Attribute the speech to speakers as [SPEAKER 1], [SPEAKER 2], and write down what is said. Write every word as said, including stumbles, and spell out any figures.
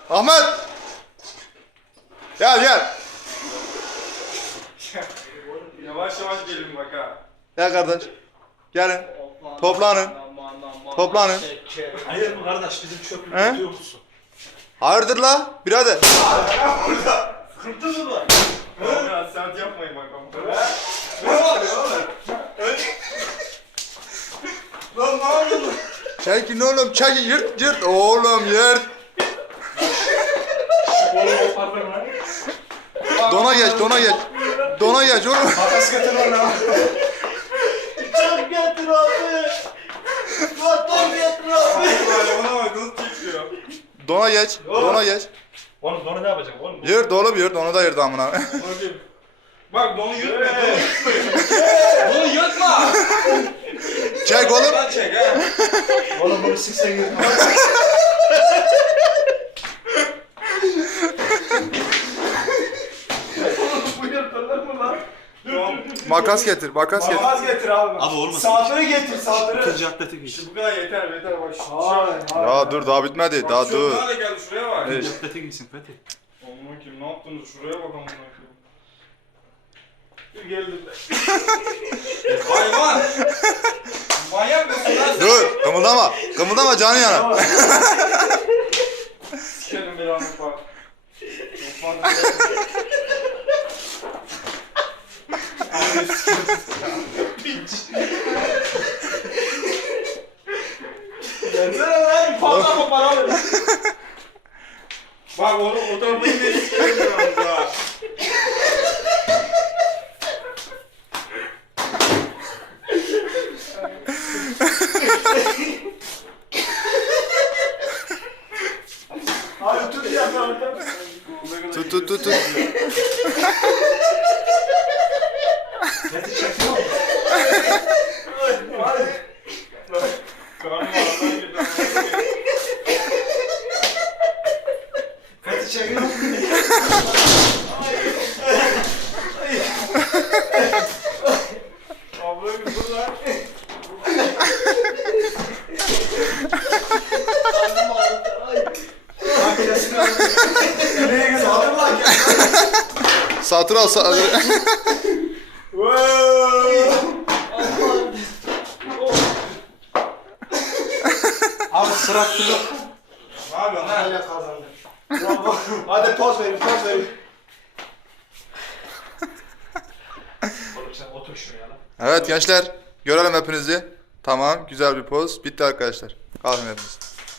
[SPEAKER 1] Ahmet. Gel gel.
[SPEAKER 2] Yavaş yavaş gelin bak ha.
[SPEAKER 1] Gel kardeş. Gelin. Toplanın. Toplanın.
[SPEAKER 3] Hayır mı kardeş bizim çöplüğü
[SPEAKER 1] He?
[SPEAKER 3] tutuyor musun?
[SPEAKER 1] Hayırdır la birader?
[SPEAKER 3] Sıkıntı mı var?
[SPEAKER 2] Ya sert yapmayın bakalım.
[SPEAKER 3] Ne oluyor oğlum? Lan ne yapıyorsun?
[SPEAKER 1] Çekin oğlum çekin yırt yırt oğlum yırt.
[SPEAKER 3] Oğlum pardon lan.
[SPEAKER 1] Dona geç dona geç. Dona geç oğlum.
[SPEAKER 3] Makas getir lan ha. Bıçak getir abi. Motor getir abi.
[SPEAKER 2] Ona bak nasıl çekiyor.
[SPEAKER 1] Dona geç. Dona geç.
[SPEAKER 3] Oğlum onu ne yapacak oğlum?
[SPEAKER 1] Yırt oğlum yırt onu da yırt amına.
[SPEAKER 2] Bakayım. Bak donu yutma. Donu
[SPEAKER 3] Bunu yutma.
[SPEAKER 1] Çek oğlum.
[SPEAKER 2] Lan çek ha.
[SPEAKER 3] Oğlum bunu siksen yutma. Bu yırtılır mı lan?
[SPEAKER 1] Makas getir makas getir.
[SPEAKER 2] Makas getir abi.
[SPEAKER 3] Abi olmasın.
[SPEAKER 2] Saatleri getir saatleri.
[SPEAKER 3] İkinci atleti geç.
[SPEAKER 2] İşte bu kadar yeter yeter bak.
[SPEAKER 3] Hayır hayır.
[SPEAKER 1] Ya dur daha bitmedi daha
[SPEAKER 2] Bak,
[SPEAKER 1] dur.
[SPEAKER 2] şu hale geldi şuraya bak.
[SPEAKER 1] Evet.
[SPEAKER 3] İkinci atleti giysin Fethi.
[SPEAKER 2] Aman kim ne yaptınız şuraya bak aman kim. Bir geldi. Hayvan. Manyak mısın lan sen?
[SPEAKER 1] Dur kımıldama kımıldama canı yana.
[SPEAKER 2] Sikerim bir anlık bak. Osman Gelsene lan fazla mı para ver? Bak onu o tarafa yine sikerim biraz daha.
[SPEAKER 3] Abi tut ya zaten.
[SPEAKER 1] Tut tut tut tut.
[SPEAKER 3] Fethi çekiyor mu?
[SPEAKER 2] Karnım ağrıdan girdi.
[SPEAKER 3] Fethi çekiyor mu?
[SPEAKER 2] Abla bir dur lan.
[SPEAKER 3] Makinesini al. Nereye gidiyor? Satır lan gel.
[SPEAKER 1] Satır al satır.
[SPEAKER 3] Abi sıra kilo.
[SPEAKER 2] Ne yapıyorsun lan?
[SPEAKER 3] Hala kazandı. Bravo. Hadi poz verin, poz verin. Oğlum sen otur şuraya lan.
[SPEAKER 1] Evet gençler görelim hepinizi. Tamam güzel bir poz. Bitti arkadaşlar. Kalkın hepiniz.